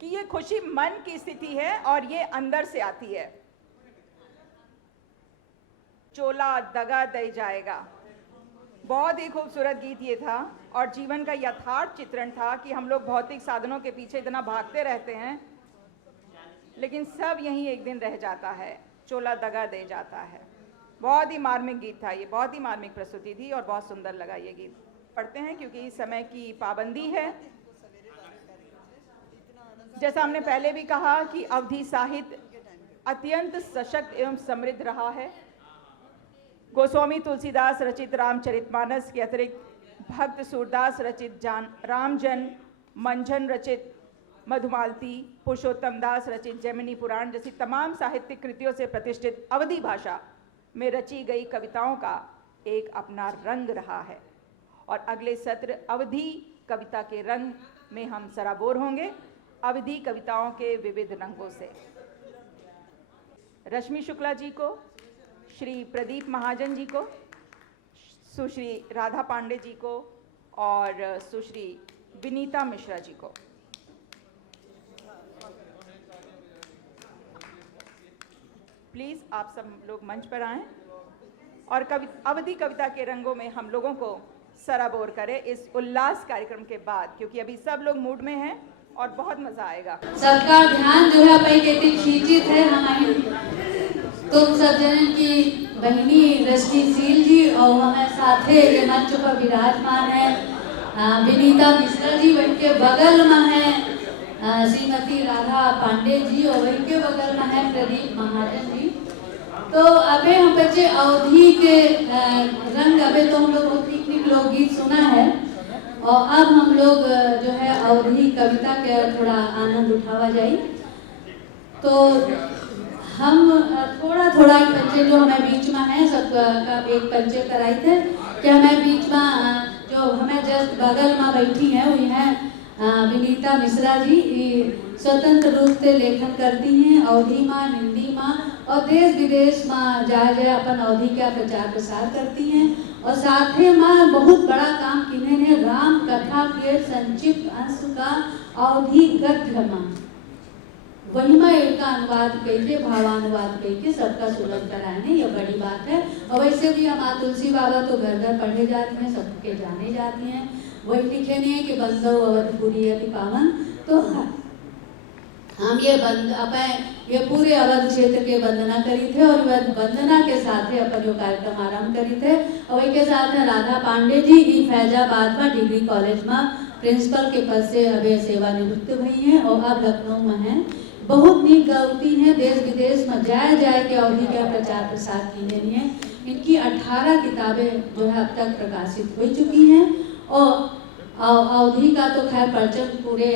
कि ये खुशी मन की स्थिति है और ये अंदर से आती है। चोला दगा दे जाएगा, बहुत ही खूबसूरत गीत ये था और जीवन का यथार्थ चित्रण था कि हम लोग भौतिक साधनों के पीछे इतना भागते रहते हैं, लेकिन सब यहीं एक दिन रह जाता है, चोला दगा दे जाता है। बहुत ही मार्मिक गीत था ये, बहुत ही मार्मिक प्रस्तुति थी और बहुत सुंदर लगा ये गीत। पढ़ते हैं क्योंकि इस समय की पाबंदी है। जैसा हमने पहले भी कहा कि अवधी साहित्य अत्यंत सशक्त एवं समृद्ध रहा है। गोस्वामी तुलसीदास रचित रामचरितमानस के अतिरिक्त भक्त सूरदास रचित रामजन, मंझन रचित मधुमालती, पुरुषोत्तम दास रचित जैमिनी पुराण जैसी तमाम साहित्यिक कृतियों से प्रतिष्ठित अवधी भाषा में रची गई कविताओं का एक अपना रंग रहा है। और अगले सत्र अवधी कविता के रंग में हम सराबोर होंगे, अवधी कविताओं के विविध रंगों से। रश्मि शुक्ला जी को, श्री प्रदीप महाजन जी को, सुश्री राधा पांडे जी को और सुश्री विनीता मिश्रा जी को। प्लीज आप सब लोग मंच पर आएं और अवधी कविता के रंगों में हम लोगों को सराबोर करें इस उल्लास कार्यक्रम के बाद, क्योंकि अभी सब लोग मूड में हैं और बहुत मजा आएगा। सबका ध्यान जो है अपनी के खींचित है हमारी तुम सब जन की बहनी रश्मि सील जी और हमारे साथ ये मंच पर विराजमान है विनीता मिश्रा जी, वहीं के बगल में है श्रीमती राधा पांडे जी और वहीं के बगल में है प्रदीप महाजन जी। तो अबे हम बच्चे अवधी के रंग, अबे तो हम लोग पिकनिक लोकगीत सुना है और अब हम लोग जो है अवधी कविता के थोड़ा आनंद उठावा जाए। तो हम थोड़ा थोड़ा पंचे जो हमें बीच में है सबका एक पंचे कराई थे कि हमें बीच में जो हमें जस्ट बगल में बैठी है वो है विनीता मिश्रा जी, स्वतंत्र रूप से लेखन करती हैं अवधी में, हिंदी में और देश विदेश में जाए अपन अवधी का प्रचार प्रसार करती हैं। और साथ ही में बहुत बड़ा काम किन्हें ने राम कथा के संक्षिप्त अंश का अवधी गद्य में वही में एक अनुवाद करके भावानुवाद करके सबका सुलभ कराने, ये बड़ी बात है। और वैसे भी हमारे तुलसी बाबा तो घर घर पढ़े जाते हैं, सबके जाने जाती हैं। वही लिखे नहीं है कि बंदो अवधपुरी अति पावन। तो हम ये पूरे अवध क्षेत्र के वंदना करी थे और वंदना के साथ अपन जो कार्यक्रम आरंभ करी थे। और वही के साथ राधा पांडे जी फैजाबाद में डिग्री कॉलेज में प्रिंसिपल के पद से अभी सेवानिवृत्त हुई हैं और अब लखनऊ में हैं। बहुत नीक गौती हैं, देश विदेश में जाए के अवधी का प्रचार प्रसार की लिए इनकी 18 किताबें जो है अब तक प्रकाशित हो चुकी हैं। और अवधी का तो खैर परचम पूरे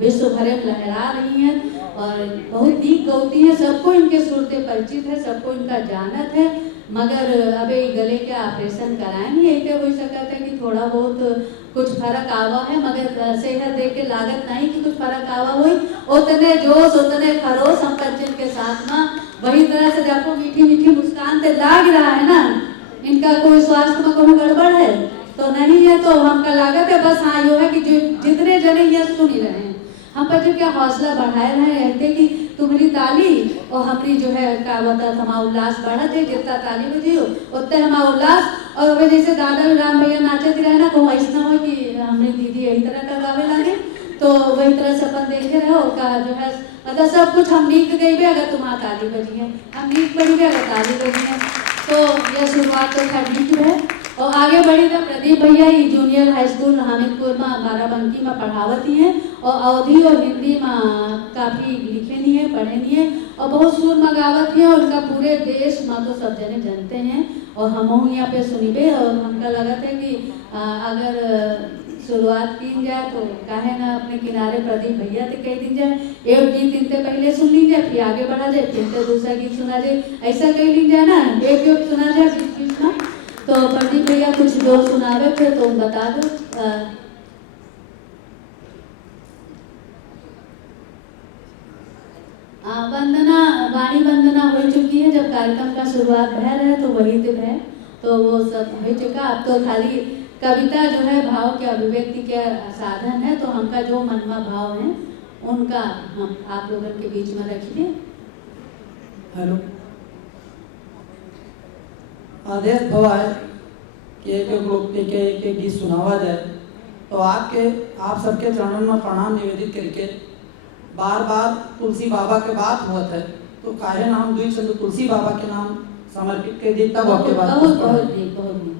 विश्व भर में लहरा रही हैं और बहुत नीक गौती है, सबको इनके सूरतें परिचित है, सबको इनका जानत है। मगर अबे गले के ऑपरेशन कराए नहीं ऐसे हो सकता है कि थोड़ा बहुत कुछ फर्क आवा है, मगर सेहत देख के लागत नहीं कि कुछ फर्क आवा हुई। उतने जोश उतने खरोश हम पंचन के साथ में वही तरह से देखो मीठी मीठी मुस्कान से लाग रहा है ना, इनका कोई स्वास्थ्य में कोई गड़बड़ है तो नहीं है। तो हमका लागत है बस हाँ यो है कि जो जितने जने ये सुन ही रहे हैं हम पर जो क्या हौसला बढ़ाए रहे रहते कि तुम्हारी ताली और हमारी जो है क्या बता हमारा उल्लास बढ़त है, जितना ताली बजी हो उतने हमारा उल्लास। और अभी जैसे दादा राम भैया नाचत रहे ना को ऐसा हो कि हमारी दीदी यही तरह का गावे लगे, तो वही तरह से अपन देखे रहे का जो है मतलब सब कुछ हम नीक गई भी अगर तुम्हारा ताली बजी है, हम नीक बजी भी अगर ताली बजी है। तो यह शुरुआत तो खैर नीक है और आगे बढ़ी तो प्रदीप भैया ही जूनियर हाई स्कूल हामिदपुर में बाराबंकी में पढ़ावती हैं और अवधी और हिंदी में काफ़ी लिखे नहीं है, पढ़े नहीं है और बहुत सुर मगावत है और उनका पूरे देश में तो सब जने जानते हैं। और हम यहाँ पे सुनिबे और हमका लगा था कि अगर शुरुआत की जाए तो काहे ना अपने किनारे प्रदीप भैया से कह दी जाए, एक गीत इनसे पहले सुन ली जाए फिर आगे बढ़ा जाए फिर दूसरा गीत सुना जाए, ऐसा कह ली जाए ना, एक योग सुना जाए बीच बीच में। तो प्रदीप भैया कुछ जो सुनावे थे तो बता दो। वंदना वाणी वंदना हो चुकी है, जब कार्यक्रम का शुरुआत भय रहे तो वही दिन है तो वो सब हो चुका। अब तो खाली कविता जो है भाव के अभिव्यक्ति के साधन है, तो हमका जो मन में भाव है उनका हम आप लोगों के बीच में रखिए। हेलो, आदेश भवा है कि एक लोग के गीत सुनावा जाए, तो आप सबके चरणों में प्रणाम निवेदित करके बार बार तुलसी बाबा के बात हुआ है, तो काहे नाम दुई चंद तुलसी बाबा के नाम समर्पित कर दी, तब आपके बात बहुत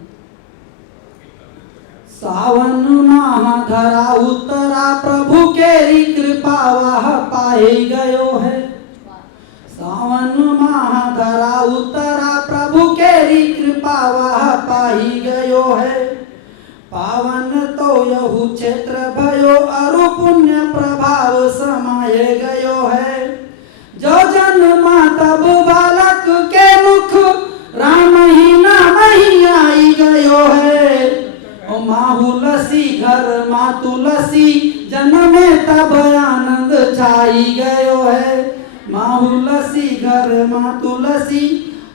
सावन माह धरा उतरा प्रभु केरी कृपा वाह पाई गयो है। सावन माह धरा उतरा प्रभु केरी कृपा वाह पाई गयो है। पावन तो यहु क्षेत्र भयो अरु पुण्य प्रभाव समाय गयो है। जो जन्मा तब बालक के मुख राम ही नाम ही आई गयो है। ओ माहु लसी घर मा तुलसी जन्मे तब आनंद छाई गयो है। माहु लसी घर मा तुलसी।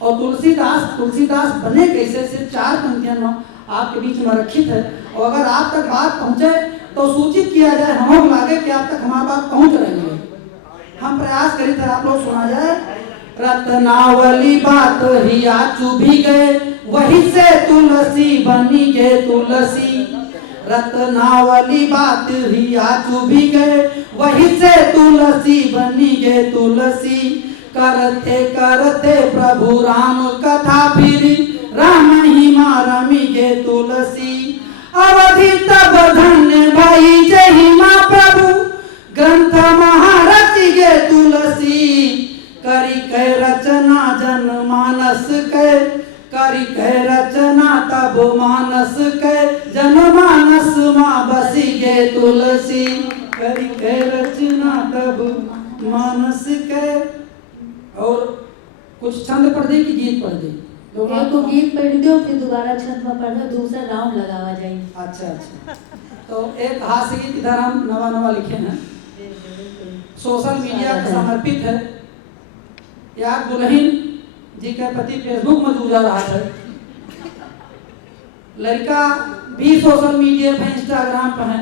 और तुलसीदास बने कैसे, सिर्फ 4 पंक्तियां आपके बीच में रखित है, और अगर आप तक बात पहुंचे तो सूचित किया जाए, हम लागे कि आप तक हमारी बात पहुंच रही है। हम प्रयास करी थे आप लोग सुना जाए। रत्नावली बात ही आचू भी गए, वही से तुलसी बनी गे तुलसी। रत्नावली बात ही आचू भी गए, वही से तुलसी बनी गे तुलसी। करते करते प्रभु राम कथा फिर राम ही मारमी गे तुलसी। अवधि तब धन्य भाई जय माँ प्रभु ग्रंथ महारथी गे तुलसी। करी कै रचना जन मानस कै, करी कै रचना तब मानस कै जन मानस माँ बसी गे तुलसी। करी कै रचना तब मानस कै। और कुछ छंद पढ़ दे कि गीत पढ़ दे? एक को गीत पढ़ दो, फिर दोबारा छंद में पढ़ दो, दूसरा राउंड लगावा जाए। अच्छा। तो एक हास्य गीत इधर हम नवा लिखे हैं, सोशल मीडिया को समर्पित है। यार दुल्हन जी का पति फेसबुक में जूझा रहा है, लड़का भी सोशल मीडिया पे इंस्टाग्राम पे है,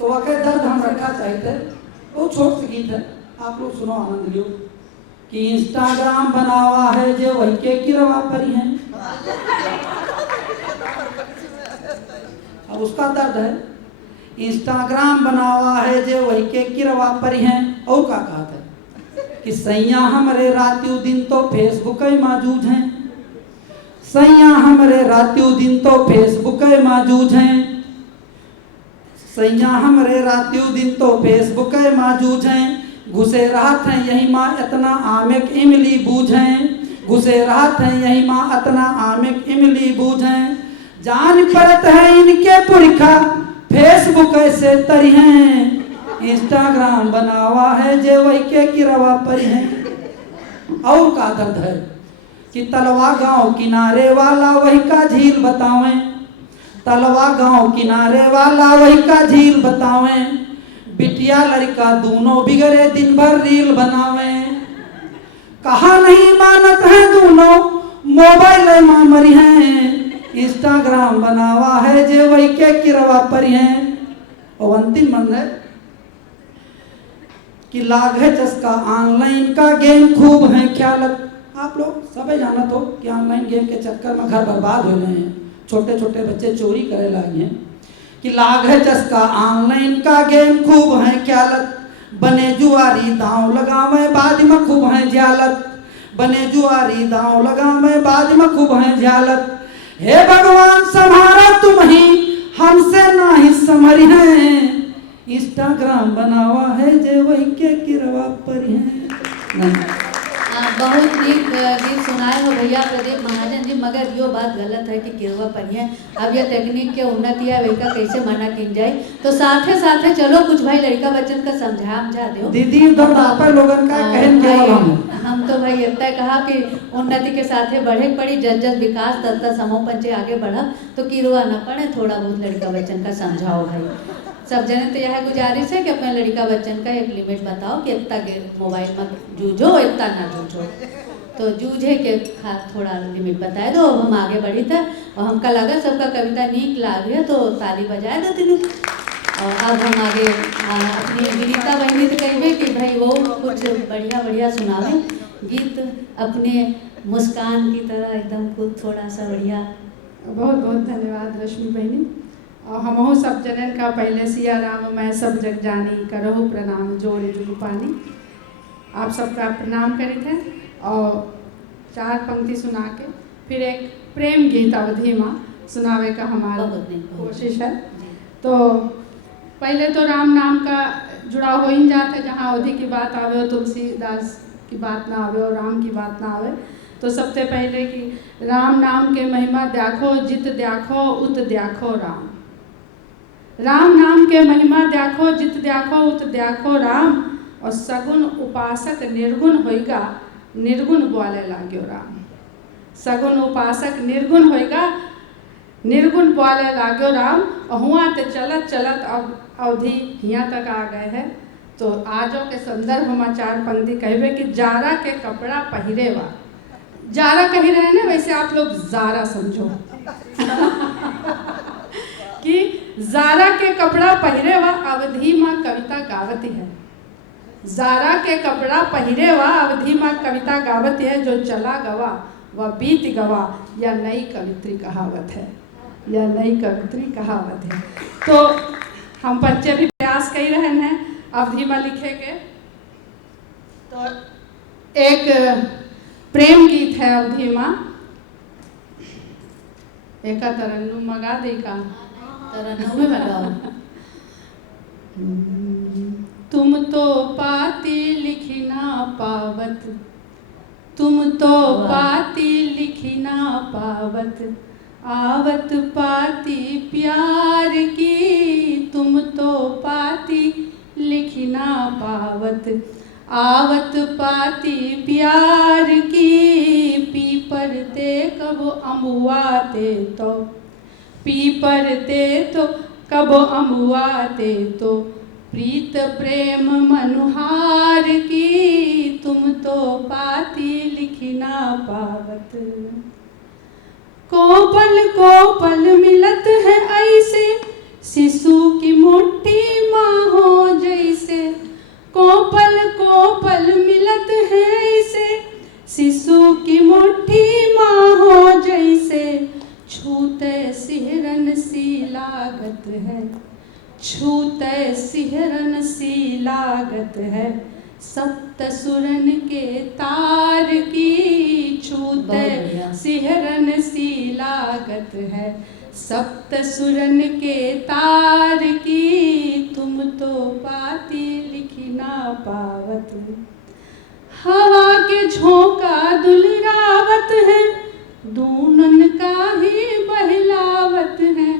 तो वह दर्द हम रखा चाहते। वो छोट सी गीत है, आप लोग सुनो, आनंद लियो। कि इंस्टाग्राम बनावा है जो वही के किरवा परी हैं। अब उसका दर्द है, इंस्टाग्राम बनावा है जो वही के किरवा परी हैं। और क्या कहा था कि सैया हमरे रातियों दिन तो फेसबुक मौजूद हैं। सैया हमरे रातियों दिन तो फेसबुक मौजूद हैं। सैया हमरे रातियों दिन तो फेसबुक मौजूद हैं। घुसे राहत हैं यही माँ इतना आमेक इमली बूझें। घुसे राहत हैं यही माँ इतना आमेक इमली बूझें। जान पड़त है इनके पुरखा फेसबुक ऐसे तरी हैं। इंस्टाग्राम बनावा है जे वही के किरवा पर हैं। और का दर्द है कि तलवा गांव किनारे वाला वही का झील बतावें। तलवा गांव किनारे वाला वही का झील बतावें। बिटिया लड़का दोनों बिगड़े दिन भर रील बनावे। कहा नहीं मानत है दोनों मोबाइल में मरी हैं। इंस्टाग्राम बनावा है जे वही के किरवा पर हैं। और अंतिम मन है कि लाग है जिसका ऑनलाइन का गेम खूब है ख्यालत। आप लोग सब जानत हो कि ऑनलाइन गेम के चक्कर में घर बर्बाद हो रहे हैं, छोटे छोटे बच्चे चोरी करे लगे हैं। कि लाग है जिसका ऑनलाइन का गेम खूब है ख्यालत। बने जुआरी दांव लगावे बाद में खूब है झालत। बने जुआरी दांव लगावे बाद में खूब है झालत। हे भगवान संभारा तुम ही हमसे ना ही समरी हैं। इंस्टाग्राम बनावा है जे वही के किरवा पर हैं। बहुत नीक गीत सुनाए हो भैया प्रदीप महाजन जी, मगर यो बात गलत है कि किरवा पनिया। अब यह तकनीक के उन्नति है, वैका कैसे मना की जाए। तो साथे साथे चलो कुछ भाई लड़का बच्चन का समझा दो दीदी। लोगन का कहन के हम तो भाई इतना कहा कि उन्नति के साथे बढ़े पड़ी, जस जस विकास तत्ता समूह पंचे आगे बढ़ा, तो किरवा न पड़े, थोड़ा बहुत लड़का बच्चन का समझाओ भाई। सब जने तो यह गुजारिश है कि अपने लड़का बच्चन का एक लिमिट बताओ कि इतना मोबाइल में जूझो, इतना ना जूझो। तो जूझे के थोड़ा लिमिट बताए दो। अब हम आगे बढ़ी था और हमका लगा सबका कविता नीक लागे तो ताली बजाए दो तीनों। और अब हम आगे अपनी विनीता बहनी तो कहेंगे कि भाई वो कुछ बढ़िया बढ़िया सुनावे गीत अपने मुस्कान की तरह एकदम कुछ थोड़ा सा बढ़िया। बहुत बहुत धन्यवाद रश्मि बहनी। और हमहु सब जनन का पहले सिया राम मैं सब जग जानी करहु प्रणाम जोड़ जुग पानी। आप सबका प्रणाम करित है और 4 पंक्ति सुना के फिर एक प्रेम गीत अवधि माँ सुनावे का हमारा कोशिश है। तो पहले तो राम नाम का जुड़ाव हो ही जाता है, जहाँ अवधि की बात आवे और तुलसीदास की बात ना आवे और राम की बात ना आवे। तो सबसे पहले कि राम नाम के महिमा देखो जित देखो उत देखो राम। राम नाम के महिमा देखो जित देखो उत देखो राम। और सगुन उपासक निर्गुण होइगा निर्गुण बोले लाग्यो राम। सगुन उपासक निर्गुण होइगा निर्गुण बोले लाग्यो राम। और हुआ तो चलत चलत अब अवधि यहाँ तक आ गए हैं। तो आजो के संदर्भ में 4 पंक्ति कहवे कि जारा के कपड़ा पहिरे वा। जारा कही रहे ना, वैसे आप लोग जारा समझो कि जारा के कपड़ा पहिरे वा अवधि माँ कविता गावती है। जारा के कपड़ा पहिरे वा अवधि माँ कविता गावती है। जो चला गवा वह बीत गवा या नई कवित्री कहावत है, या नई कवित्री कहावत है। तो हम बच्चे भी प्रयास कर रहे हैं अवधि में लिखे के। तो एक प्रेम गीत है अवधि माँ, एक तरन्नुम मगा दे का तरन्नुम में लगाओ। तुम तो पाती लिखी ना पावत, तुम तो पाती लिखी ना पावत, आवत पाती प्यार की। तुम तो पाती लिखी ना पावत, आवत पाती प्यार की। पीपर ते कब अमुआते तो, पीपर ते तो कब अमुआते तो, प्रीत प्रेम मनुहार की। तुम तो पाती लिखी ना पावत। कोपल कोपल मिलत है ऐसे, शिशु की मुट्ठी माँ हो जैसे। कोपल कोपल मिलत है ऐसे, शिशु की मुट्ठी माँ हो जैसे। छूते सिहरन सी लागत है, छूते सिहरन सी लागत है। सप्त सुरन के तार की। छूते सिहरन सी लागत है, सप्त सुरन के तार की। तुम तो पाती लिखी ना पावत। हवा के झोंका दुलरावत है, दूनन का ही बहलावत है।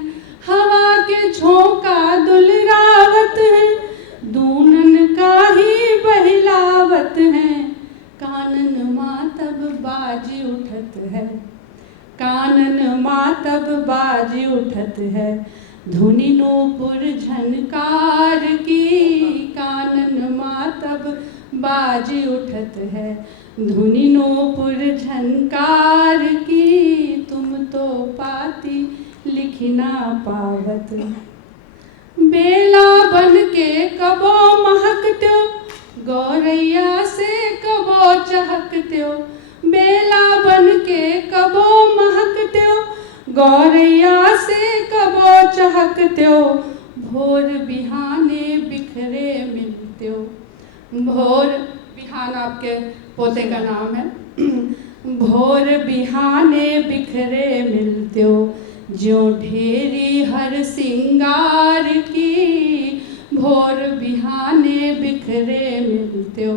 हवा के झोंका दुलरावत है, दूनन का ही बहलावत है। कानन मातब बाजी उठत है, कानन मातब बाजी उठत है। धुनि नूपुर झनकार की। कानन मातब बाजी उठत है, धुनि नूपुर झनकार की। तुम तो पाती लिखी ना पावत। बेला बन के कबो महकत्यो, गौरैया से कबो चहकत्यो। बेला बन के कबो महकत्यो, गौरैया से कबो चहकत्यो। भोर बिहाने बिखरे मिलत्यो। भोर बिहान आपके पोते का नाम है। भोर बिहाने बिखरे मिलत्यो, ज्यों ढेरी हर सिंगार की। भोर बिहाने बिखरे मिलत्यो,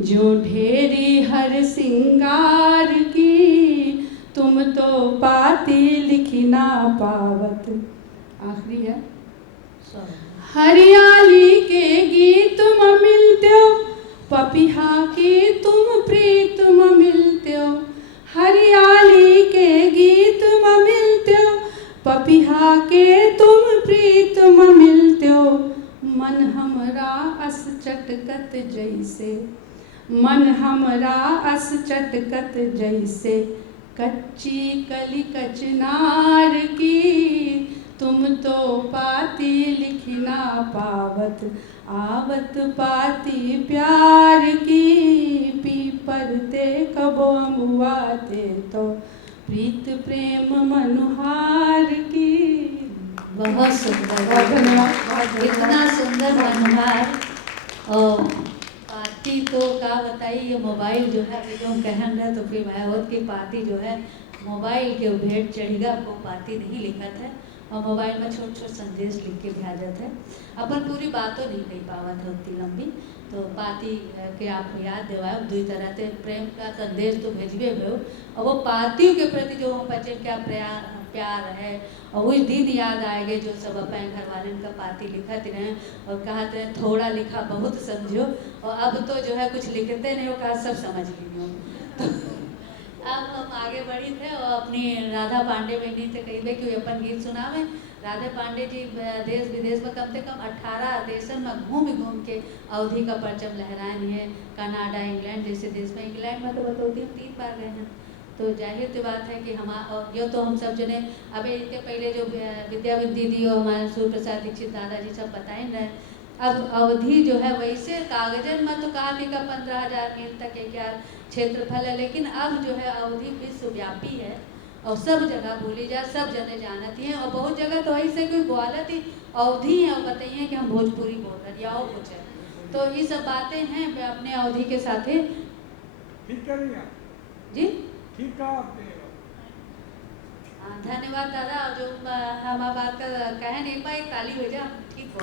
ज्यों ढेरी हर सिंगार की। तुम तो पाती लिखी ना पावत। आखिरी है। हरियाली के गीत में मिलत्यो, पपिहा की तुम प्रीत में मिलत्यो। हरियाली के गीत में मिलत्यो, पपिहा के तुम प्रीत में मिलत्यो। मन हमरा अस चटकत जैसे, मन हमरा अस चटकत जैसे। कच्ची कली कचनार की तुम तो पाती लिखना पावत आवत पाती प्यार की पीपर ते कबो अमुआते तो प्रीत प्रेम मनुहार की। बहुत सुंदर, बहुत धन्यवाद। इतना सुंदर मनोहार। और पाती तो का बताइए, मोबाइल जो है अभी जो हम कहन रहे तो फिर भागवत की पाती जो है मोबाइल के भेंट चढ़ेगा, आपको पाती नहीं लिखत है और मोबाइल में छोट छोट संदेश लिख के भेजत है। अपन पूरी बातों नहीं कही पावत होती लंबी, तो पाती के आप याद दिवाओ दुई तरह से प्रेम का संदेश तो भेजबे हो, और वो पातियों के प्रति जो हम बच्चे क्या प्यार है, और उस दिन याद आएंगे जो सब अपने घर वाले का पाती लिखत रहे और कहते रहे थोड़ा लिखा बहुत समझो, और अब तो जो है कुछ लिखते नहीं हो, कहा सब समझ ली। तो अब हम आगे बढ़ी थे और अपनी राधा पांडे बहनी से कही कि अपन गीत सुनावे। राधा पांडे जी देश विदेश में कम से कम 18 देशन में घूम घूम के अवधि का परचम लहराए हैं। कनाडा, इंग्लैंड जैसे देश में, इंग्लैंड में तो बतौती हम 3 बार गए हैं। तो जाहिर सी बात है कि यो तो हम सब जने अब इसके पहले जो विद्याविद दीदी और हमारे सूर्य प्रसाद दीक्षित दादाजी सब बताए रहे। अब अवधि जो है वैसे कागजन में तो कहा थी का 15,000 मील तक एक यार क्षेत्रफल है, लेकिन अब जो है अवधि विश्वव्यापी है और सब जगह भूली जा, सब जने जानती हैं। और बहुत जगह तो ऐसे कोई बोलत ही अवधि है और बताइए कि हम भोजपुरी बोल रहे या और कुछ है। तो ये सब बातें हैं अपने अवधि के साथ ही। ठीक करिए जी ठीक कहा आपने। धन्यवाद दादा। जो हम बात का कहें एक बार एक ताली हो जाए, ठीक हो।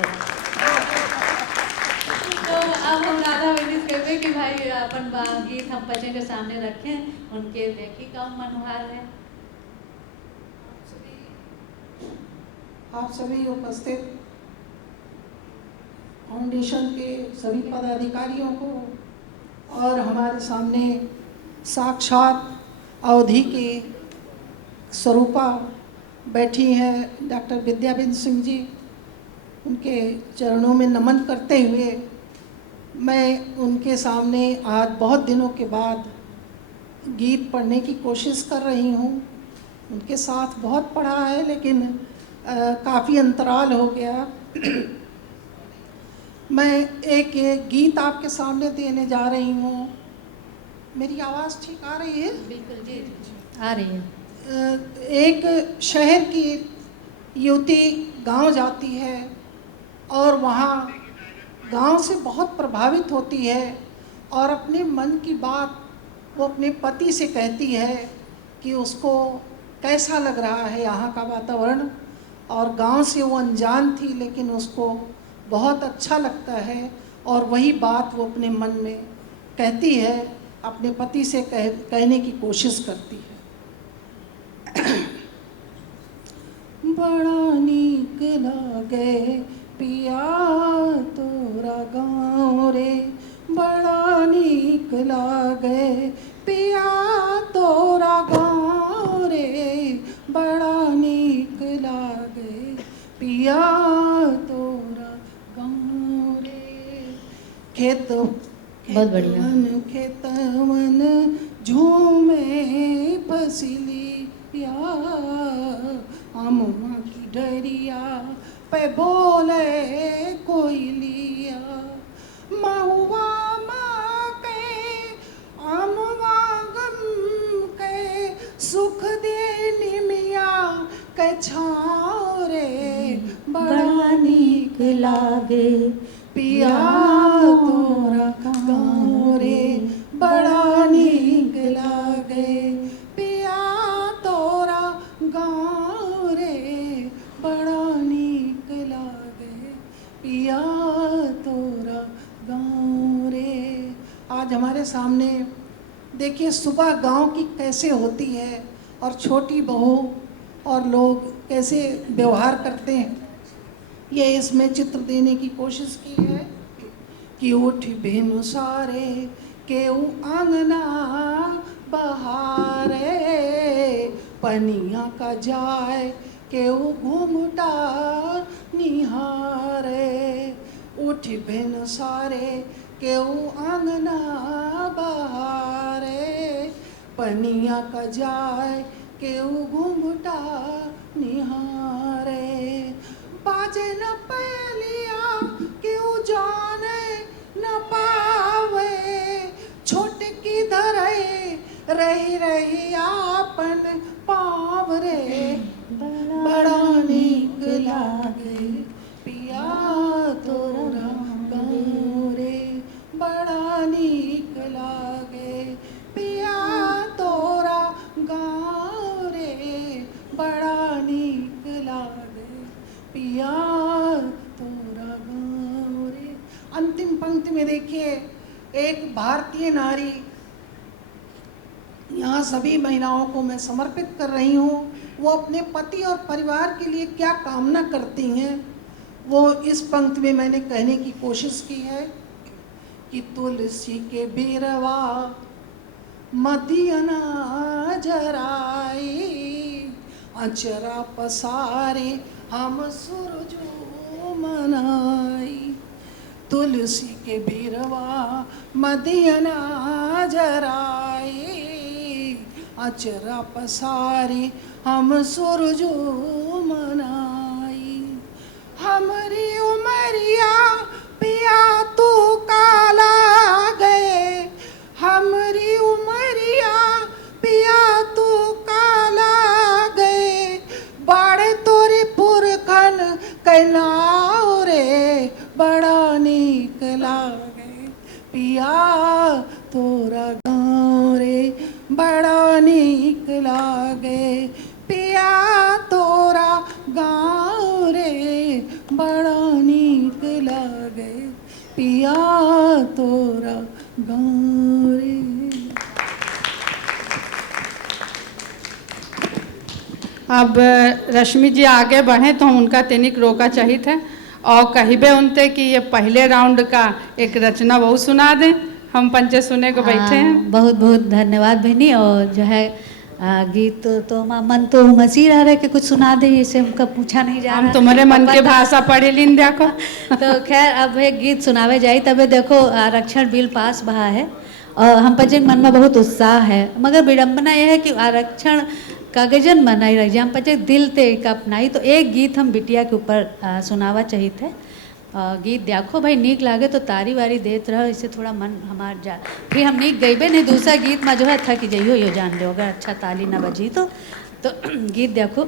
तो अब हम राधा बेटी कहते कि भाई अपन गीत हम बच्चे के सामने रखें, उनके देखी कौन मनोहार है। आप सभी उपस्थित फाउंडेशन के सभी पदाधिकारियों को और हमारे सामने साक्षात अवधि के स्वरूपा बैठी हैं डॉक्टर विद्याबिंद सिंह जी, उनके चरणों में नमन करते हुए मैं उनके सामने आज बहुत दिनों के बाद गीत पढ़ने की कोशिश कर रही हूँ। उनके साथ बहुत पढ़ा है लेकिन काफ़ी अंतराल हो गया। मैं एक गीत आपके सामने देने जा रही हूँ। मेरी आवाज़ ठीक आ रही है? बिल्कुल जी, आ रही है। एक शहर की युवती गांव जाती है और वहाँ गांव से बहुत प्रभावित होती है और अपने मन की बात वो अपने पति से कहती है कि उसको कैसा लग रहा है यहाँ का वातावरण। और गांव से वो अनजान थी लेकिन उसको बहुत अच्छा लगता है और वही बात वो अपने मन में कहती है, अपने पति से कहने की कोशिश करती है। बड़ा नीक लागे पिया तोरा गाँव रे, बड़ा नीक लागे पिया तोरा गाँव रे, बड़ा नीक लागे पिया तोरा गाँव रे। खेत बहुत बढ़िया। खेतवन झूमे फसली पिया, अम्मा की डरिया पे बोले कोयलिया, महुआ माँ के अम्मा गम के सुख दे निमिया के छाँव रे, बड़ा नीक लागे पिया तोरा गाँव रे, बड़ा नीक लागे पिया तोरा गाँव रे, बड़ा नीक लागे पिया तोरा गाँव रे। आज हमारे सामने देखिए सुबह गांव की कैसे होती है और छोटी बहू और लोग कैसे व्यवहार करते हैं, ये इसमें चित्र देने की कोशिश की है कि उठ बिनु सारे केऊ आंगना बहारे, पनिया का जाए केऊ घूमटा निहारे, उठ बिनु सारे केऊ आंगना बहारे, पनिया का जाए केहू घूंघटा निहारे, बाजे न पहलिया केहू जाने न पावे, छोट की धरे रही रही आपन पाव रे, बड़ा नीक लागे पिया तोरा गाँव रे, बड़ा नीक लागे पिया तोरा गाँव रे, बड़ा नीक लागे पिया तोरा गाँव रे। अंतिम पंक्ति में देखिए, एक भारतीय नारी, यहाँ सभी महिलाओं को मैं समर्पित कर रही हूँ, वो अपने पति और परिवार के लिए क्या कामना करती हैं, वो इस पंक्ति में मैंने कहने की कोशिश की है कि तुलसी के बेरवा मदियना जराई, अचरा पसारे हम सूरजो मनाई, तुलसी के बेरवा मदियना जराई, अचरा पसारे हम सूरजो मनाई, हमारी उमरिया पिया तू काला गए, हमारी उमरिया पिया तू काला गए, बाड़े तोरी पुरखन कहनाओ रे, बड़ा नीक लागे पिया तोरा गाँव रे, बड़ा नीक लागे पिया तोरा गाँव रे, बड़ा नीक लागे पिया तोरा गाँव रे। अब रश्मि जी आगे बढ़े तो उनका तनिक रोका चाहिए था और कहिबे उनते कि ये पहले राउंड का एक रचना वो सुना दें, हम पंचे सुने को बैठे हैं। बहुत बहुत धन्यवाद बहनी। और जो है गीत तो मन तो मसी रह रहे कि कुछ सुना दे, इसे हमका पूछा नहीं जा रहा। हम तुम्हारे मन के भाषा पढ़े लीन देखो। तो खैर अब एक गीत सुनावे जाए, तबे देखो आरक्षण बिल पास बहा है और हम पर मन में बहुत उत्साह है, मगर विडम्बना यह है कि आरक्षण कागजन बनाई रही हम पर दिल ते एक अपनाई। तो एक गीत हम बिटिया के ऊपर सुनावा चाहिए थे। गीत देखो भाई नीक लागे तो तारी वारी देत रहो, इससे थोड़ा मन हमार जा, फिर हम नीक गईबे नहीं, दूसरा गीत में जो है थक जाइयो यो जान लो, अगर अच्छा ताली ना बजी तो गीत देखो।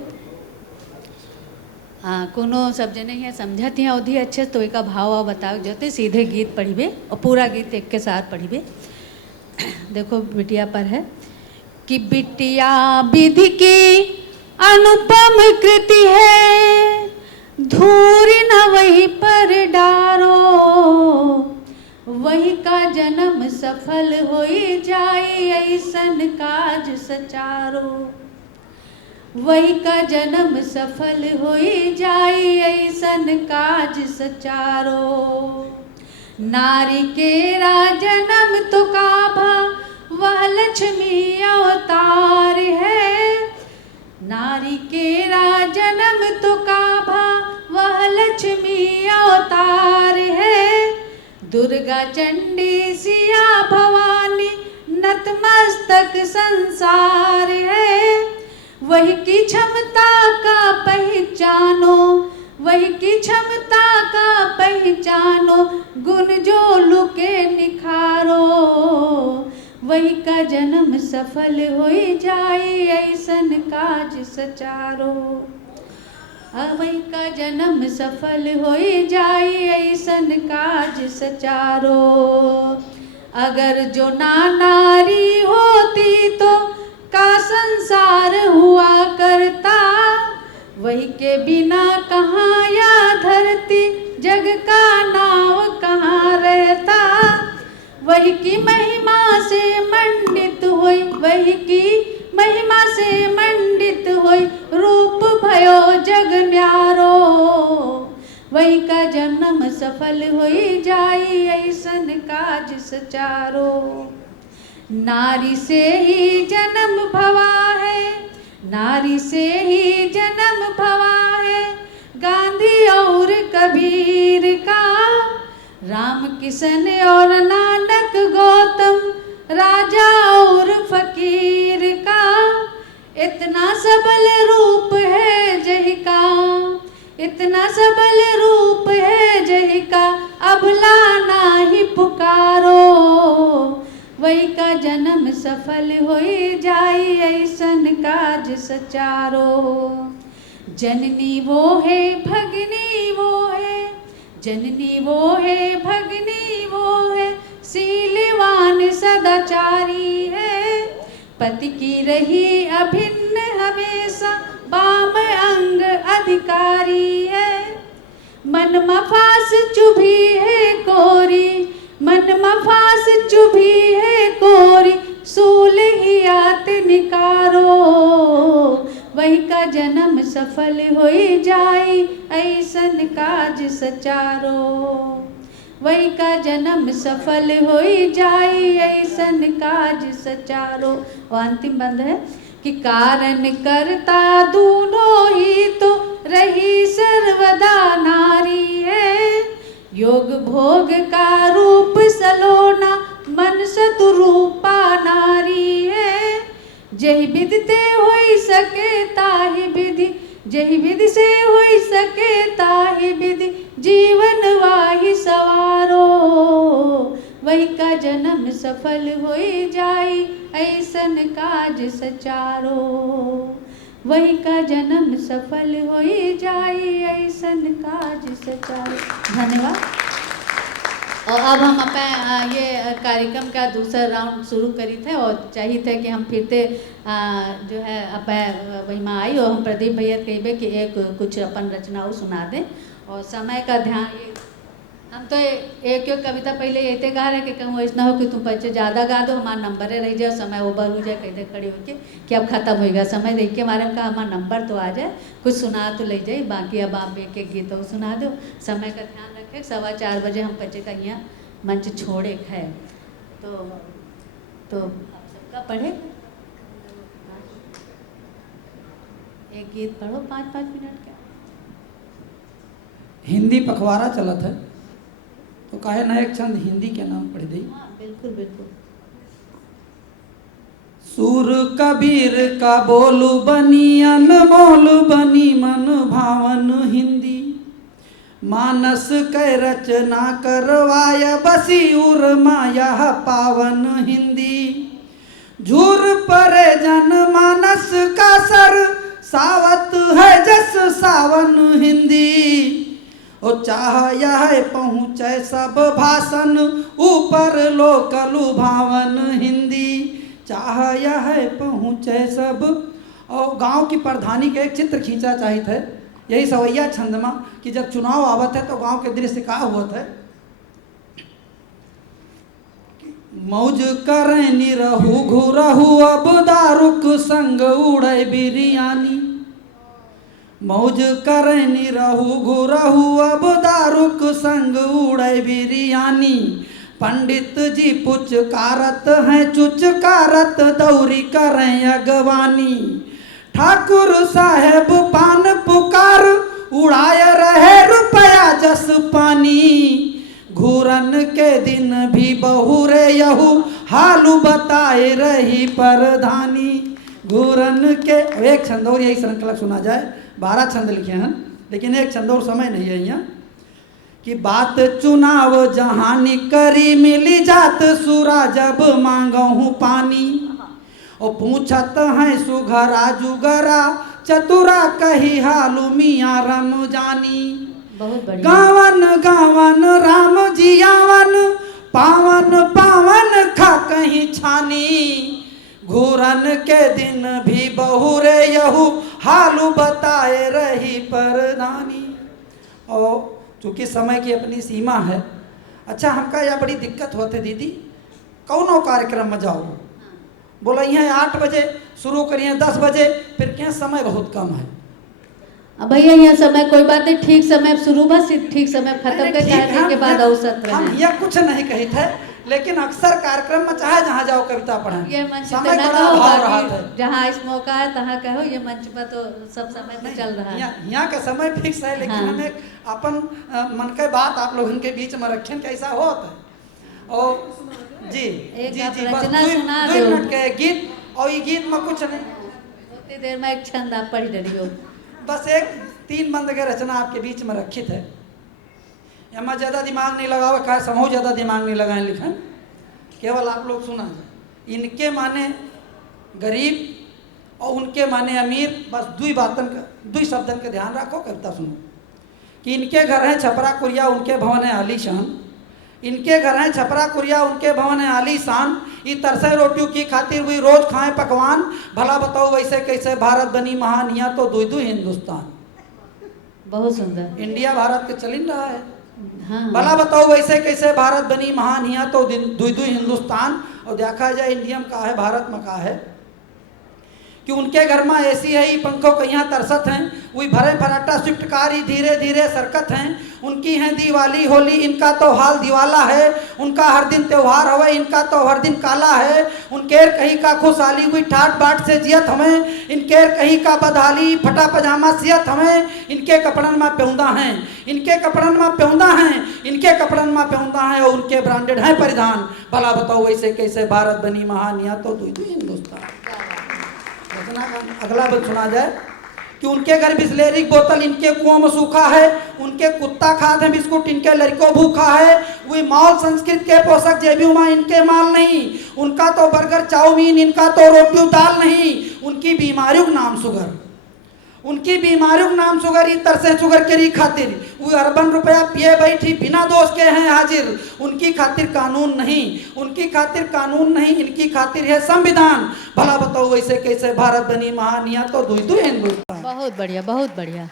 हाँ कोनो सब जने हैं समझती हैं अवधि अच्छे, तो एक भाव बताओ जोते सीधे गीत पढ़िबे और पूरा गीत एक के साथ पढ़िबे। देखो बिटिया पर है कि बिटिया विधि की अनुपम कृति है, धूरी न वही पर डारो, वही का जन्म सफल होई जाई ऐसन काज सचारो, वही का जन्म सफल होई जाई ऐसन काज सचारो, नारी के जन्म तो काभा वह लक्ष्मी अवतार है, नारी के जन्म तो काभा वह लक्ष्मी अवतार है, दुर्गा चंडी सिया भवानी नतमस्तक संसार है, वही की क्षमता का पहचानो, वही की क्षमता का पहचानो, गुण जो लुके निखारो, वही का जन्म सफल होई जाई ऐसन काज सचारो, वही का जन्म सफल होई जाई ऐसन काज सचारो, अगर जो ना नारी होती तो का संसार हुआ करता, वही के बिना कहाँ या धरती जग का नाव कहाँ रहता, वही की महिमा से मंडित होई, वही की महिमा से मंडित होई, रूप भयो जग न्यारो, वही का जन्म सफल होई जाई ऐसन काज सचारो, नारी से ही जन्म भवा है, नारी से ही जन्म भवा है, गांधी और कबीर का, राम किशन और नानक गौतम, राजा और फकीर सबल रूप है जही का, इतना सबल रूप है जही का, अबला नाही पुकारो। वही का जन्म सफल होई जाई, ऐसन काज सचारो। जननी वो है भगनी वो है, जननी वो है भगनी वो है, शीलवान सदाचारी है। पति की रही अभिन्न हमेशा, बाम अंग अधिकारी है। मन मफास चुभी है कोरी, मन मफास चुभी है कोरी, सूल ही आत निकारो। वही का जन्म सफल होई जाई, ऐसन काज सचारो। वही का जन्म सफल होई जाई, ऐसन काज सचारो। और अंतिम बंद है कि कारण करता दूनों ही तो रही सर्वदा नारी है। योग भोग का रूप सलोना, मन सतरूपा नारी है। जही विधि ते होई सके ताहि विधि, जही विधि से होई सके ताहि विधि, जीवन वाहि सवारो। वही का जन्म सफल होई जाई, ऐसन काज सचारो। वही का जन्म सफल होई जाई, ऐसन काज सचारो। धन्यवाद। और अब हम अपन ये कार्यक्रम का दूसरा राउंड शुरू करी थे और चाहिए थे कि हम फिर से जो है अपन वही में आई और हम प्रदीप भैया कहे कि एक कुछ अपन रचनाओं सुना दें। और समय का ध्यान ये हम तो एक कविता पहले ये गा रहे कि कहूँ ऐसा हो कि तुम बच्चे ज़्यादा गा दो, हमारा नंबर रह जाए, समय ओवर हो जाए, कहते खड़ी होके कि अब ख़त्म होएगा समय, देख के हमारे का हमारा नंबर तो आ जाए, कुछ सुना तो ले जाए, बाकी अब आप एक एक गीत और सुना दो। समय का ध्यान रखें, 4:15 बजे हम बच्चे का यहाँ मंच छोड़े है। तो आप सबका पढ़े, एक गीत पढ़ो 5-5 मिनट का। हिंदी पखवाड़ा चलत है तो काहे ना एक छंद हिंदी के नाम पढ़ दी। हाँ बिल्कुल बिल्कुल। सूर कबीर का बोलू बनी, अनमोल बनी मन भावन हिंदी। मानस कै रचना करवाय, बसी उर माया पावन हिंदी। झूर परे जन मानस का सर, सावत है जस सावन हिंदी। ओ चाह यह पहुँचे सब भाषण, ऊपर लोक लुभावन हिंदी। चाह यह पहुँचे सब। और गांव की प्रधानी के एक चित्र खींचा चाहिए थे, यही सवैया छंदमा कि जब चुनाव आवत है तो गांव के दृश्य का हुआ था। मौज करें निरहु घुरहु, अब दारुक संग उड़े बिरियानी। मौज करें निरहु घुरहु, अब दारुक संग उड़े बिरियानी। पंडित जी पुचकारत हैं चुचकारत, दौरी करें अगवानी। ठाकुर साहेब पान पुकार, उड़ाए रहे रुपया जस पानी। घूरन के दिन भी बहुरे यहू, हालू बताए रही परधानी। घूरन के एक छंद और यही श्रृंखला सुना जाए, 12 छंद लिखे हैं लेकिन एक छंद और समय नहीं है यहाँ। कि बात चुनाव जहानी करी, मिली जात सुरा जब मांगहूँ पानी। और पूछत हैं सुघरा जुगरा, चतुरा कही हालू मियाँ रम जानी। बहुत बढ़िया। गावन गावन राम जी आवन, पावन पावन खा कहीं छानी। घूरन के दिन भी बहुरे यहू, हालू बताए रही परदानी। और चूँकि समय की अपनी सीमा है, अच्छा हमका यह बड़ी दिक्कत होते दीदी, कौनो कार्यक्रम में जाओ बोला यहाँ 8 बजे शुरू करिए 10 बजे, फिर क्या समय बहुत कम है। अब भैया यहाँ समय कोई बात नहीं, ठीक समय शुरू बस ठीक समय खत्म कर करने के बाद औसत हम रहे। यह कुछ नहीं कही थे, लेकिन अक्सर कार्यक्रम में चाहे जहाँ जाओ कविता पढ़ें, ये मंच पे समय ना बड़ा कहो, अभाव रहा बाकी था। जहाँ इस मौका है तहाँ कहो, ये मंच पर तो सब समय पे चल रहा है। यहाँ का समय फिक्स है, लेकिन हाँ। हमें अपन मन के बात आप लोगों के बीच में रखें कि ऐसा होता है। और जी एक जी आप जी बस रचना सुना 2 दो। मिनट के गीत, और ये गीत में कुछ नहीं। इतनी देर में एक छंद आप पढ़ डलियो। बस एक 3 बंद के रचना आपके बीच में रखित है। यहाँ ज़्यादा दिमाग नहीं लगाओ, खैर समूह ज़्यादा दिमाग नहीं लगाएं लिखन, केवल आप लोग सुना जाए। इनके माने गरीब और उनके माने अमीर, बस दुई शब्दन के ध्यान रखो, कविता सुनो। कि इनके घर हैं छपरा कुरिया, उनके भवन है आलीशान। इनके घर हैं छपरा कुरिया, उनके भवन है आलीशान। ये तरसे रोटियों की खातिर हुई रोज खाएं पकवान। भला बताओ वैसे कैसे भारत बनी महान, यहाँ तो दुई हिंदुस्तान। बहुत सुंदर। इंडिया भारत के चलिन रहा है। हाँ। भला बताओ वैसे कैसे भारत बनी महान, यहाँ तो दुई हिंदुस्तान। और देखा जाए इंडिया में कहा है, भारत में कहा है कि उनके घर में ऐसी है ही पंखों के यहाँ तरसत हैं। वही भरे फराटा स्विफ्ट कार ही धीरे धीरे सरकत हैं। उनकी हैं दिवाली होली, इनका तो हाल दिवाला है। उनका हर दिन त्योहार हवे, इनका तो हर दिन काला है। उनकेर कहीं का खुशहाली हुई ठाट बाट से जियत हमें। इनकेर कहीं का बदहाली फटा पजामा सियत हमें। इनके कपड़न में प्यौंदा हैं, इनके कपड़न में प्यौंदा हैं, इनके कपड़न में प्यौंदा हैं। और उनके ब्रांडेड हैं परिधान। भला बताओ वैसे कैसे भारत बनी महान, यहाँ तो दुई हिंदुस्तान। रचना का अगला बल सुना जाए कि उनके घर बिस्लेरी बोतल, इनके कुओं में सूखा है। उनके कुत्ता खाते हैं बिस्कुट, इनके लड़कों भूखा है। वही मॉल संस्कृत के पोषक जेबी इनके माल नहीं। उनका तो बर्गर चाउमीन, इनका तो रोटी दाल नहीं। उनकी बीमारियों का नाम शुगर, उनकी बीमारियों का नाम शुगर। ही तरसे शुगर के खातिर वो अरबन रुपया पिए बैठी, बिना दोष के हैं हाजिर। उनकी खातिर कानून नहीं, उनकी खातिर कानून नहीं, इनकी खातिर है संविधान। भला बताओ वैसे कैसे भारत बनी महान, यहाँ तो दुई हिंदुस्तान। बहुत बढ़िया, बहुत बढ़िया।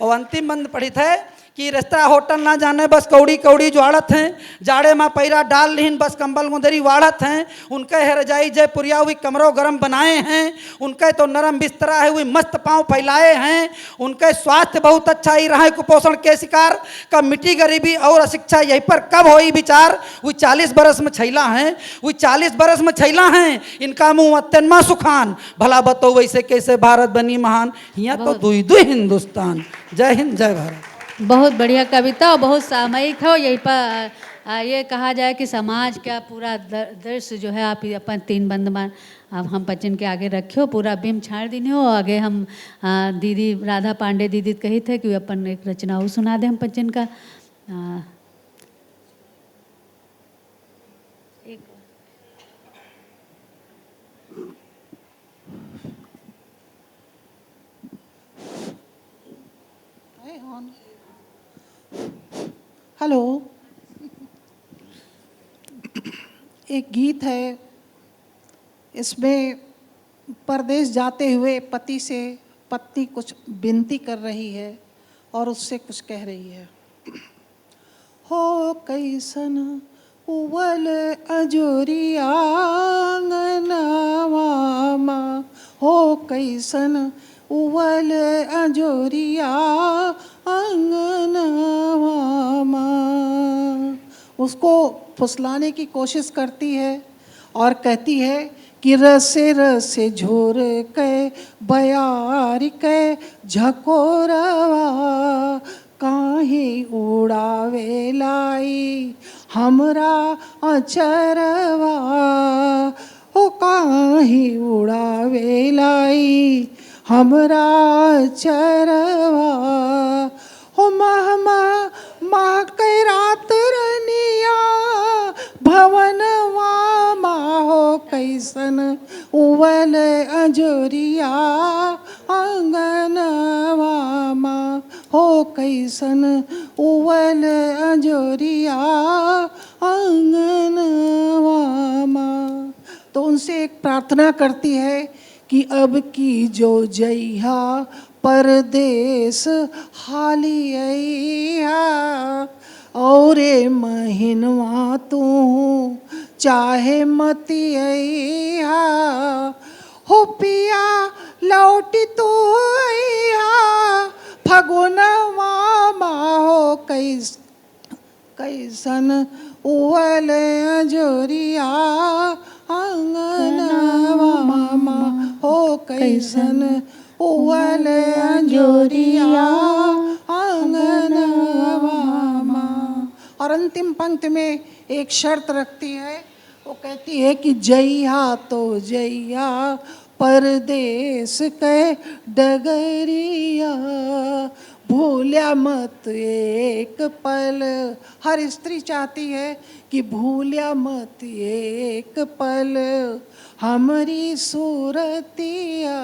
और अंतिम बंद पढ़ित है कि रेस्तरा होटल ना जाने बस कौड़ी कौड़ी ज्वाड़त हैं। जाड़े में पैरा डाल लीन बस कंबल मुदरी वाड़त हैं। उनके है रजाई जयपुरिया हुई कमरों गर्म बनाए हैं। उनके तो नरम बिस्तरा है हुई मस्त पाँव फैलाए हैं। उनके स्वास्थ्य बहुत अच्छा ही रहा है, कुपोषण के शिकार कब मिट्टी गरीबी और अशिक्षा यहीं पर कब होई विचार। वो 40 बरस में छैला हैं, वो 40 बरस में छैला हैं। इनका मुँह अत्यनमा सुखान। भला बताओ वैसे कैसे भारत बनी महान, यहाँ तो दुई हिंदुस्तान। जय हिंद जय भारत। बहुत बढ़िया कविता और बहुत सामयिक है। यही पर ये कहा जाए कि समाज का पूरा दृश्य जो है आप अपन 3 बंद में अब हम बच्चन के आगे रखियो, पूरा बिम छाड़ दिन हो। आगे हम दीदी राधा पांडे दीदी कही थे कि अपन एक रचना वो सुना दे हम बच्चन का। हेलो, एक गीत है, इसमें परदेश जाते हुए पति से पत्नी कुछ विनती कर रही है और उससे कुछ कह रही है। हो कैसन उवल अजोरिया आंगनवा, हो कैसन उवल अजोरिया आंगनवा। उसको फुसलाने की कोशिश करती है और कहती है कि रसे रसे झोर के बयार के झकोरवा, काहे उड़ावे लाई हमरा अचरवा। ओ काहे उड़ावे लाई हमरा अचरवा। हो मह मह के रात रनिया भवनवा मा, हो कैसन उवल अजोरिया आंगनवा मा, हो कैसन उवल अजोरिया आंगनवा मा। तो उनसे एक प्रार्थना करती है कि अब की जो जइहा परदेश हाली अइहा, औरे महीनवा तू चाहे मती अइहा। हो पिया लौटी तू अइहा फगुनवा मा, हो कैसन उवल अजोरिया आंगनवा मा, हो कैसन उवल अजोरिया आंगनवा मा। और अंतिम पंक्ति में एक शर्त रखती है, वो कहती है कि जइया तो जइया परदेस के डगरिया, भूलिया मत एक पल। हर स्त्री चाहती है कि भूलिया मत एक पल हमारी सूरतिया,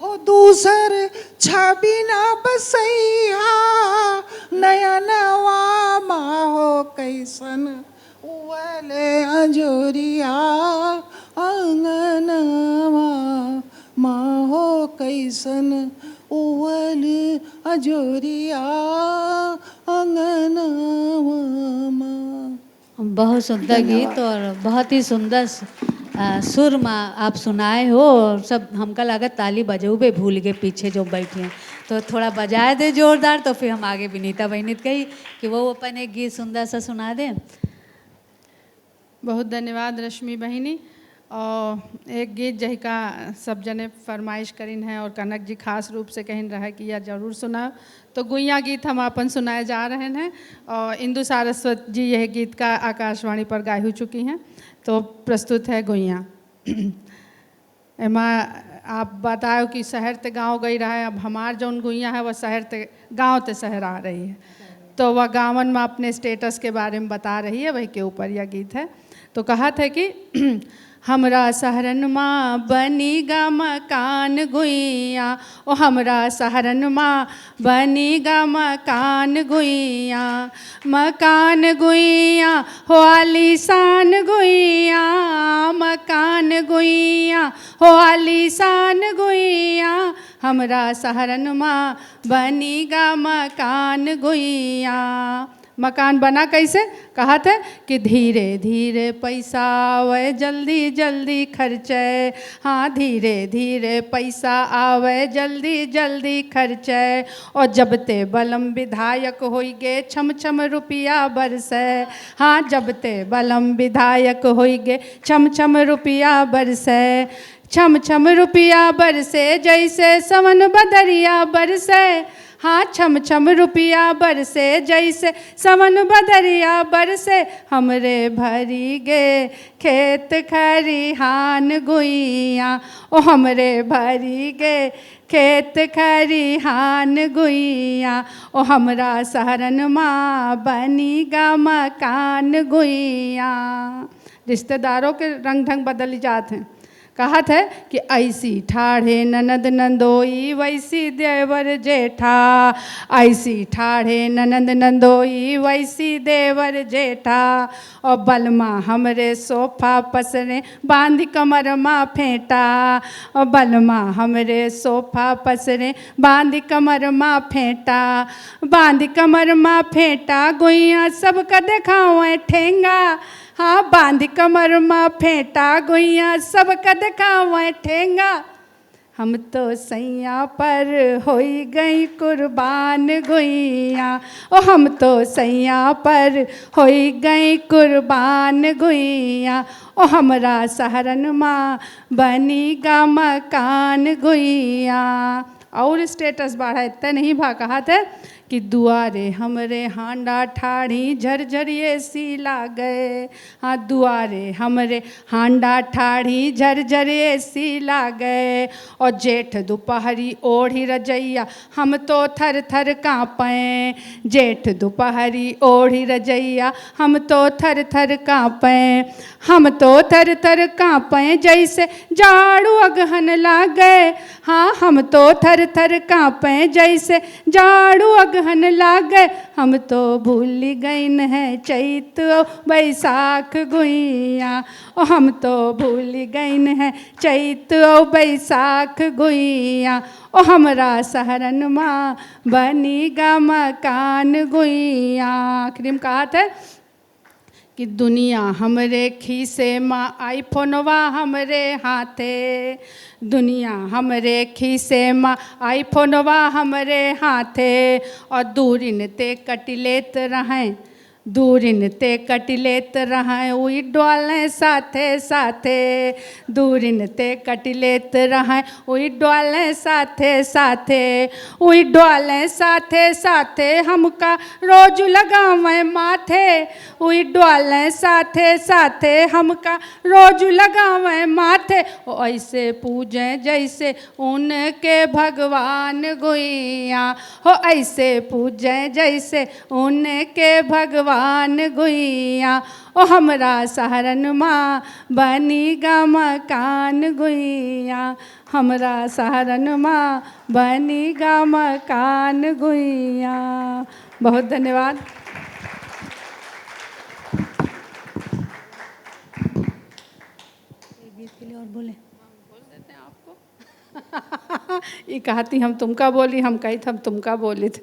हो दूसर छवि ना बसैया, नयनवा माहो कैसन उवले अंजोरिया, आंगनवा माहो कैसन उवल अजोरिया, आंगनवा माँ। बहुत सुंदर गीत और बहुत ही सुंदर सुर में आप सुनाए हो। और सब हमका लगा ताली बजाऊ भूल गए पीछे जो बैठे हैं, तो थोड़ा बजाए दे जोरदार, तो फिर हम आगे विनीता बहनी कही कि वो अपन एक गीत सुंदर सा सुना दें। बहुत धन्यवाद रश्मि बहिनी। और एक गीत जही का सब जने फरमाइश करीन है और कनक जी खास रूप से कहिन रहा कि यह जरूर सुना, तो गुइया गीत हम अपन सुनाए जा रहे हैं। और इंदु सारस्वत जी यह गीत का आकाशवाणी पर गाय हो चुकी हैं, तो प्रस्तुत है गुइया। एमा आप बताओ कि शहर ते गांव गई रहा है, अब हमार जौन गुइया है वह शहर ते गांव ते शहर आ रही है, तो वह गाँवन में अपने स्टेटस के बारे में बता रही है, वही के ऊपर यह गीत है। तो कहा था कि हमरा शहरन माँ बनी गा मकान गुइया, ओ हमरा शहरन माँ बनी गा मकान गुइया, मकान गुइया हो आलीशान गुइया, मकान गुइया हो आलीशान गुइया, हमरा शहरन माँ बनी गा मकान गुइया। मकान बना कैसे? कहा था कि धीरे धीरे पैसा आवे जल्दी जल्दी खर्चे, हाँ धीरे धीरे पैसा आवे जल्दी जल्दी खर्चे, और जब ते बलम विधायक होई गे छम छम रुपया बरसे, हाँ जब ते बलम विधायक होई गे छम छम रुपया बरसे, छम छम रुपया बरसे जैसे सवन बदरिया बरसे, हाँ छम छम रुपया बरसे जैसे सवन बदरिया बरसे, हमरे भरी गे खेत खरिहान गुइया, ओ हमरे भरी गे खेत खरिहान गुइया, ओ हमरा शहरन माँ बनी गा मकान गुइया। रिश्तेदारों के रंग ढंग बदल जाते हैं। कहा था कि ऐसी ठाढ़े ननद नंदोई वैसी देवर जेठा, ऐसी ठाढ़े ननद नंदोई वैसी देवर जेठा, और बलमा हमरे सोफा पसरे बांध कमर माँ फेंटा, और बलमा हमरे सोफा पसरे बांध कमर माँ फेंटा, बांध कमर माँ फेंटा गुइया सबका देखावे ठेंगा, हाँ बांध कमर माँ फेंटा गुइया सबका देखावे ठेंगा, हम तो सैया पर होई गई कुर्बान गुइया, ओ हम तो सैया पर होई गई कुर्बान गुइया, ओ हमरा शहरन माँ बनी गा मकान गुइया। और स्टेटस बढ़ा इतना नहीं भा, कहा था कि दुआरे हमरे हांडा ठाढ़ी झरझरिए सी लागे, हाँ दुआरे हमरे हांडा ठाढ़ी झरझरिए सी लागे, और जेठ दोपहरी ओढ़ी रजैया हम तो थर थर काँपें, जेठ दोपहरी ओढ़ी रजैया हम तो थर थर काँपें, हम तो थर थर काँपें जैसे जाड़ू अगहन लागे, हाँ हम तो थर थर काँपें जैसे जाड़ू अगहन लागे, हम तो भूल गईन है चैत बैसाख गुइया, ओ हम तो भूल गईन है चैत बैसाख गुइया, ओ हमरा शहरन माँ बनी गा मकान गुइया। आखिरी में कहा था कि दुनिया हमरे खीसे माँ आईफोनवा हमरे हाथे, दुनिया हमरे खीसे माँ आईफोनवा हमरे हाथे, और दूरिन ते कट लेत रहें, दूरिन ते कटिलेत रहें उई डोलें साथे साथे, दूरिन ते कटिलेत रहें उई डोलें साथे साथे, उई डोलें साथे साथे हमका रोज लगावें माथे, उई डोलें साथे साथे हमका रोज लगावें माथे। ओ ऐसे पूजें जैसे उनके भगवान गुइया, हो ऐसे पूजें जैसे उनके भगवान गुइया। ओ हमरा सहरन माँ बनीगा मकान गुइया, हमरा सहरन माँ बनीगा मकान गुइया। बहुत धन्यवाद। गीत के लिए और बोले बोल देते हैं आपको। ये कहती हम तुमका बोली, हम कही हम तुमका बोली थे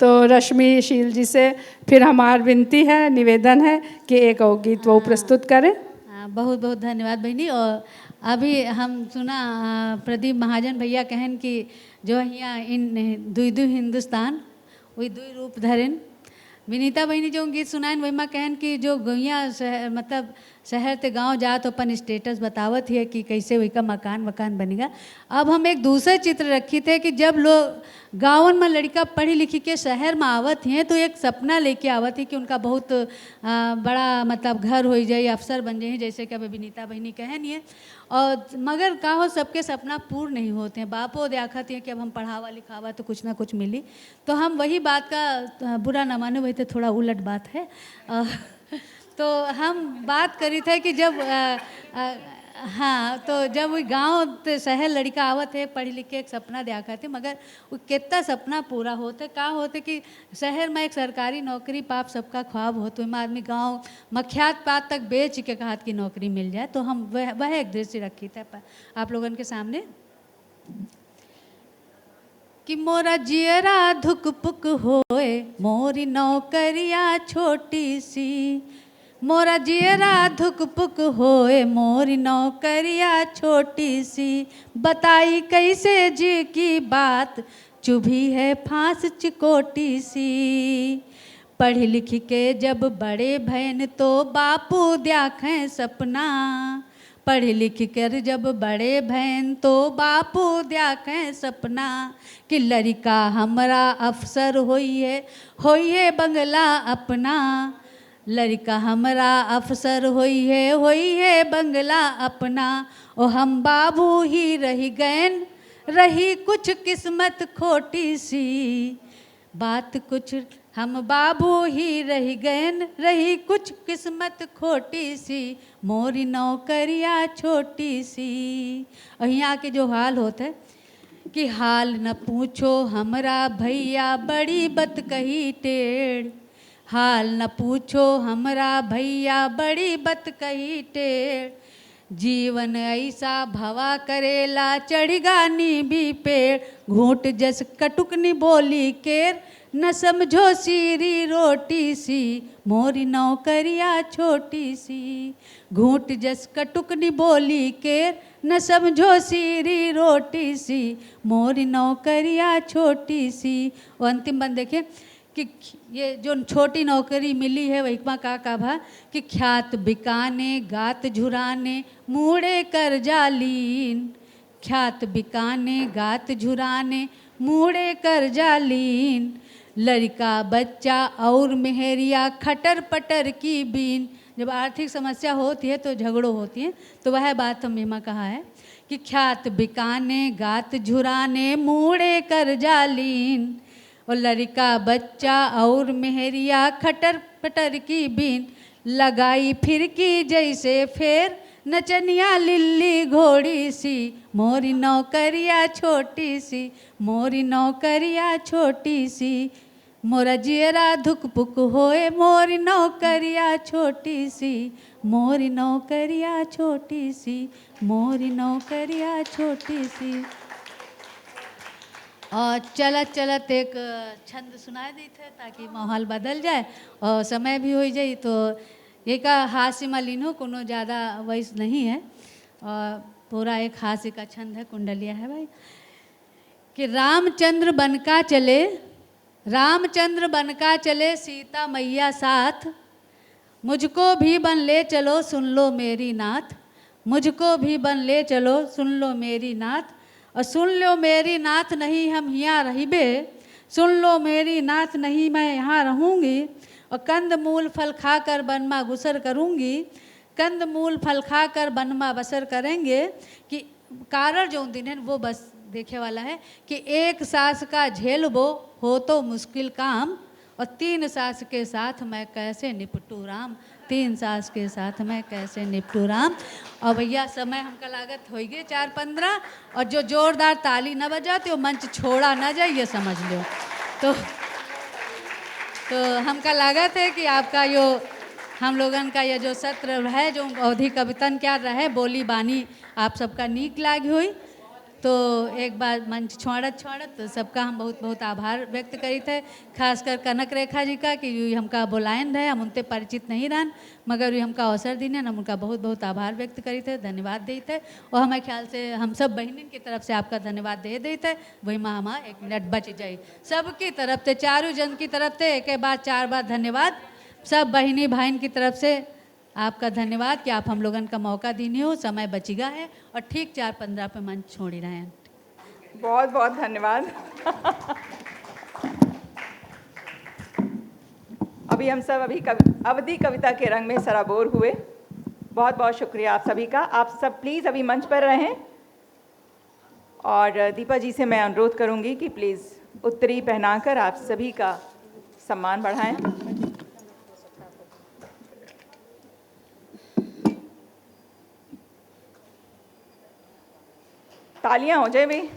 तो रश्मि शील जी से फिर हमार विनती है, निवेदन है कि एक और गीत वो प्रस्तुत करें। बहुत बहुत धन्यवाद बहनी। और अभी हम सुना प्रदीप महाजन भैया कहन कि जो यहाँ इन दुई दुई हिंदुस्तान वही दुई रूप धरेन। विनीता बहनी जो गीत सुनाइन वही माँ कहन कि जो गैया मतलब शहर ते गांव जा तो अपन स्टेटस बतावत है कि कैसे वही का मकान वकान बनेगा। अब हम एक दूसरे चित्र रखी थे कि जब लोग गाँवन में लड़का पढ़ी लिखी के शहर में आवत हैं तो एक सपना लेके आवत है कि उनका बहुत बड़ा मतलब घर हो जाए, अफसर बन जाए, जैसे कि अब विनीता बहनी कहनी है। और मगर का हो सबके सपना पूर्ण नहीं होते हैं। बापो देखत है कि अब हम पढ़ावा लिखावा तो कुछ ना कुछ मिली। तो हम वही बात का बुरा न मानो, वही तो थोड़ा उलट बात है। तो हम बात करी थे कि जब हाँ तो जब वो गांव शहर लड़का आवत है पढ़ी लिख के एक सपना देखा थे, मगर वो कितना सपना पूरा होते का होते कि शहर में एक सरकारी नौकरी पाप सबका ख्वाब हो तो आदमी गांव मख्यात पात तक बेच के कहत की नौकरी मिल जाए। तो हम वह एक दृश्य रखी थे आप लोगों के सामने कि मोरा जियरा धुक पुक होए मोरी नौकरिया छोटी सी, मोरा जियरा धुक पुक होए मोरी नौकरिया छोटी सी, बताई कैसे जी की बात चुभी है फांस चिकोटी सी। पढ़ लिख के जब बड़े भैन तो बापू देखें सपना, पढ़ लिख कर जब बड़े भैन तो बापू देखें सपना कि लड़का हमरा अफसर होई है बंगला अपना, लड़का हमरा अफसर होई है बंगला अपना। ओ हम बाबू ही रही गैन रही कुछ किस्मत खोटी सी, बात कुछ हम बाबू ही रही गैन रही कुछ किस्मत खोटी सी, मोरी नौकरिया छोटी सी। और यहाँ के जो हाल होते कि हाल न पूछो हमरा भैया बड़ी बत कही टेढ़, हाल न पूछो हमरा भैया बड़ी बत कही टेढ़, जीवन ऐसा भवा करेला चढ़िगा नी भी पेड़, घूंट जस कटुकनी बोली केर न समझो सीरी रोटी सी, मोरी नौकरिया छोटी सी। घूंट जस कटुकनी बोली केर न समझो सीरी रोटी सी, मोरी नौकरिया छोटी सी। और अंतिम बंद देखिए कि ये जो छोटी नौकरी मिली है वही का भा कि ख्यात बिकाने गात झुराने मूड़े कर जालीन, ख्यात बिकाने गात झुराने मूड़े कर जालीन, लड़का बच्चा और मेहरिया खटर पटर की बीन। जब आर्थिक समस्या होती है तो झगड़ों होती हैं, तो वह बात हम में कहा है कि ख्यात बिकाने गात झुराने मूड़े कर जालीन, और लड़का बच्चा और मेहरिया खटर पटर की बीन, लगाई फिर की जैसे फेर नचनिया लिल्ली घोड़ी सी, मोरी नौकरिया छोटी सी, मोरी नौकरिया छोटी सी, मोरा जियरा धुक पुक होए मोरी नौकरिया छोटी सी, मोरी नौकरिया छोटी सी, मोरी नौकरिया छोटी सी। और चलत चलत एक छंद सुनाए दी थे ताकि माहौल बदल जाए और समय भी हो जाए। तो एक हास्य में लीनो कोनो ज़्यादा वैस नहीं है और पूरा एक हास्य का छंद है, कुंडलिया है भाई कि रामचंद्र बनका चले रामचंद्र बन का चले सीता मैया साथ, मुझको भी बन ले चलो सुन लो मेरी नाथ, मुझको भी बन ले चलो सुन लो मेरी नाथ, और सुन लो मेरी नाथ नहीं हम यहाँ रहिबे, सुन लो मेरी नाथ नहीं मैं यहाँ रहूँगी, और कंद मूल फल खाकर बनमा गुसर करूँगी, कंद मूल फल खाकर बनमा बसर करेंगे। कि कारण जो दिन है वो बस देखे वाला है कि एक सास का झेल वो हो तो मुश्किल काम, और 3 सास के साथ मैं कैसे निपटू राम, 3 सास के साथ मैं कैसे निपटू राम। और भैया समय हमका लागत हो गए 4:15, और जो जोरदार ताली न बजाते वो मंच छोड़ा ना जाए ये समझ लो। तो हमका लागत है कि आपका यो हम लोगन का ये जो सत्र है जो अवधि कवितन क्या रहे बोली बानी आप सबका नीक लागी हुई। तो एक बार मंच छोड़त तो सबका हम बहुत बहुत आभार व्यक्त करी थे, खासकर कनक रेखा जी का कि यू हमका बुलायन रहे, हम उनसे परिचित नहीं रहन मगर यू हमका अवसर दीने, हम उनका बहुत बहुत आभार व्यक्त करी थे, धन्यवाद दी थे। और हमारे ख्याल से हम सब बहनिन की तरफ से आपका धन्यवाद दे थे। वही माँ हमारा 1 मिनट बच जाए सबकी तरफ से, चारों जन की तरफ से एक बार 4 बार धन्यवाद। सब बहनी भाइन की तरफ से आपका धन्यवाद कि आप हम लोगन का मौका दीनी हो, समय बचिगा है और ठीक 4:15 पे मंच छोड़ी रहे हैं। बहुत बहुत धन्यवाद। अभी हम सब अवधि कविता के रंग में सराबोर हुए। बहुत बहुत शुक्रिया आप सभी का। आप सब प्लीज़ अभी मंच पर रहें और दीपा जी से मैं अनुरोध करूंगी कि प्लीज़ उत्तरी पहनाकर आप सभी का सम्मान बढ़ाएं। तालियां हो जाए भाई।